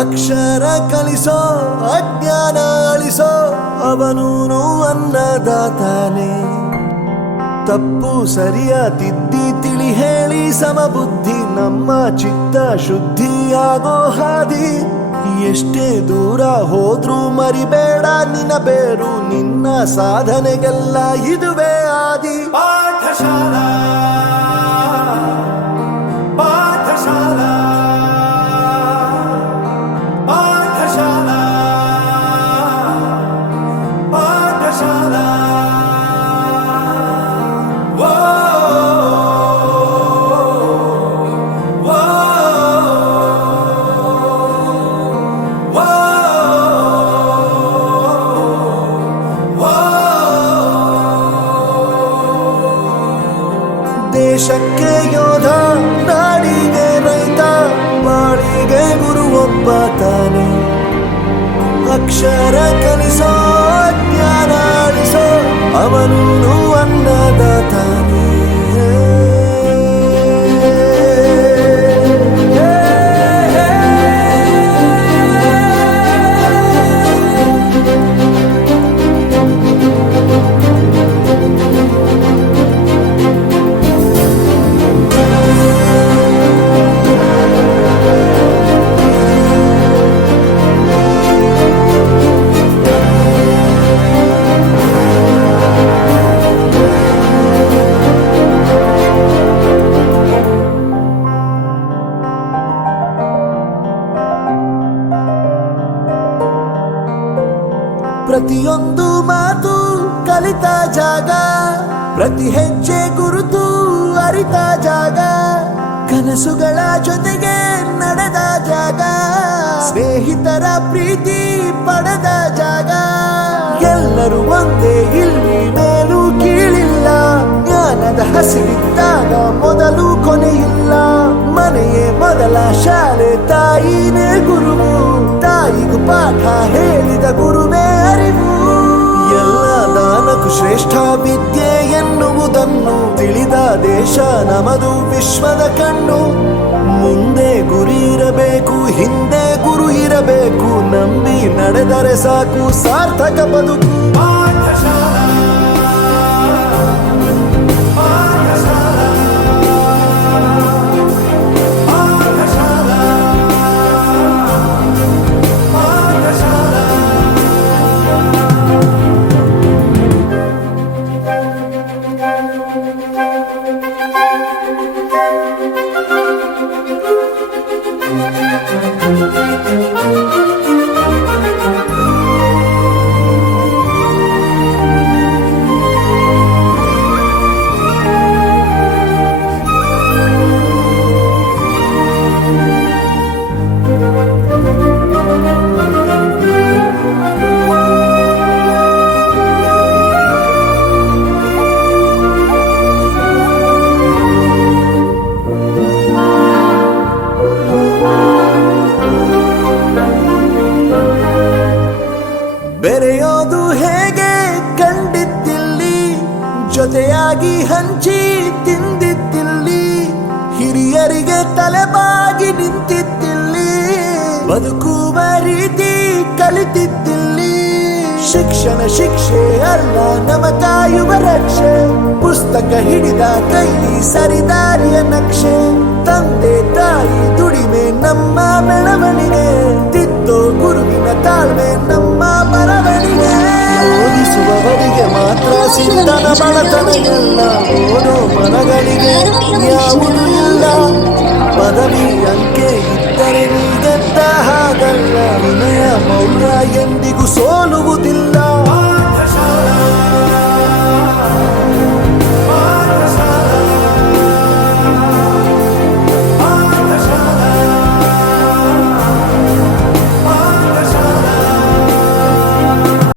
ಅಕ್ಷರ ಕಲಿಸೋ ಅಜ್ಞಾನ ಅಳಿಸೋ ಅವನೂನು ಅನ್ನದಾತಾನೆ. ತಪ್ಪು ಸರಿಯ ತಿದ್ದಿ ತಿಳಿ ಹೇಳಿ ಸಮಬುದ್ಧಿ ನಮ್ಮ ಚಿತ್ತ ಶುದ್ಧಿಯಾಗೋ ಹಾದಿ. ಎಷ್ಟೇ ದೂರ ಹೋದ್ರೂ ಮರಿಬೇಡ ನಿನ್ನ ಬೇರು, ನಿನ್ನ ಸಾಧನೆಗೆಲ್ಲ ಇದುವೇ ಆದಿ. ಪಾಠಶಾಲಾ ಪಾಠಶಾಲಾ ಪಾಠಶಾಲಾ ಪಾಠಶಾಲಾ. ದೇಶಕ್ಕೆ ಯೋಧ, ನಾಡಿಗೆ ರೈತ, ಬಾಳಿಗೆ ಗುರು ಒಬ್ಬ ತಾನೆ. ಅಕ್ಷರ ಕಲಿಸೋ ಜ್ಞಾನ ಅಳಿಸೋ ಅವನೂನು ಅನ್ನದಾತಾನೆ. ಪ್ರತಿಯೊಂದು ಮಾತು ಕಲಿತ ಜಾಗ, ಪ್ರತಿ ಹೆಜ್ಜೆ ಗುರುತು ಅರಿತ ಜಾಗ, ಕನಸುಗಳ ಜೊತೆಗೆ ನಡೆದ ಜಾಗ, ಸ್ನೇಹಿತರ ಪ್ರೀತಿ ಪಡೆದ ಜಾಗ. ಎಲ್ಲರೂ ಒಂದೇ, ಇಲ್ಲಿ ಮೇಲೂ ಕೀಳಿಲ್ಲ, ಜ್ಞಾನದ ಹಸಿವಿದ್ದಾಗ ಮೊದಲು ಕೊನೆಯಿಲ್ಲ. ಮನೆಯೇ ಮೊದಲ ಶಾಲೆ, ತಾಯಿನೇ ಗುರುವು, ತಾಯಿಗೂ ಪಾಠ ಹೇಳಿದ ಗುರುವೇ ಅರಿವು. ಎಲ್ಲ ದಾನಕ್ಕೂ ಶ್ರೇಷ್ಠ ವಿದ್ಯೆ ಎನ್ನುವುದನ್ನು ತಿಳಿದ ದೇಶ ನಮದು, ವಿಶ್ವದ ಕಣ್ಣು. ಮುಂದೆ ಗುರಿ ಇರಬೇಕು, ಹಿಂದೆ ಗುರು ಇರಬೇಕು, ನಂಬಿ ನಡೆದರೆ ಸಾಕು ಸಾರ್ಥಕ ಬದುಕು. ಬೆರೆಯೋದು ಹೇಗೆ ಕಂಡಿದ್ದಿಲ್ಲಿ, ಜೊತೆಯಾಗಿ ಹಂಚಿ ತಿಂದಿದ್ದಿಲ್ಲಿ, ಹಿರಿಯರಿಗೆ ತಲೆಬಾಗಿ ನಿಂತಿದ್ದಿಲ್ಲಿ, ಬದುಕುವ ರೀತಿ ಕಲಿತಿದ್ದಿಲ್ಲಿ. ಶಿಕ್ಷಣ ಶಿಕ್ಷೆ ಅಲ್ಲ ನಮ ಕಾಯುವ ರಕ್ಷೆ, ಪುಸ್ತಕ ಹಿಡಿದ ಕೈ ಸರಿದಾರಿಯ ನಕ್ಷೆ. ತಂದೆ ತಾಯಿ ದುಡಿಮೆ ನಮ್ಮ ಬೆಳವಣಿಗೆ, ತಿದ್ದೋ ಗುರುವಿನ ತಾಳ್ಮೆ ನಮ್ಮ ಬರವಣಿಗೆ. ಓದಿಸುವವರಿಗೆ ಮಾತ್ರ ಸಿದ್ಧನ ಬಡತನ ಎಲ್ಲ, ಓದೋ ಮನಗಳಿಗೆ ಯಾವುದೂ ಇಲ್ಲ. ಪದವಿ ಅಂಕೆ ಇದ್ದರೆ ನೀ ಗೆದ್ದ ಹಾಗಲ್ಲ, ವಿನಯ ಮೌಲ್ಯ ಎಂದಿಗೂ ಸೋಲುವುದಿಲ್ಲ.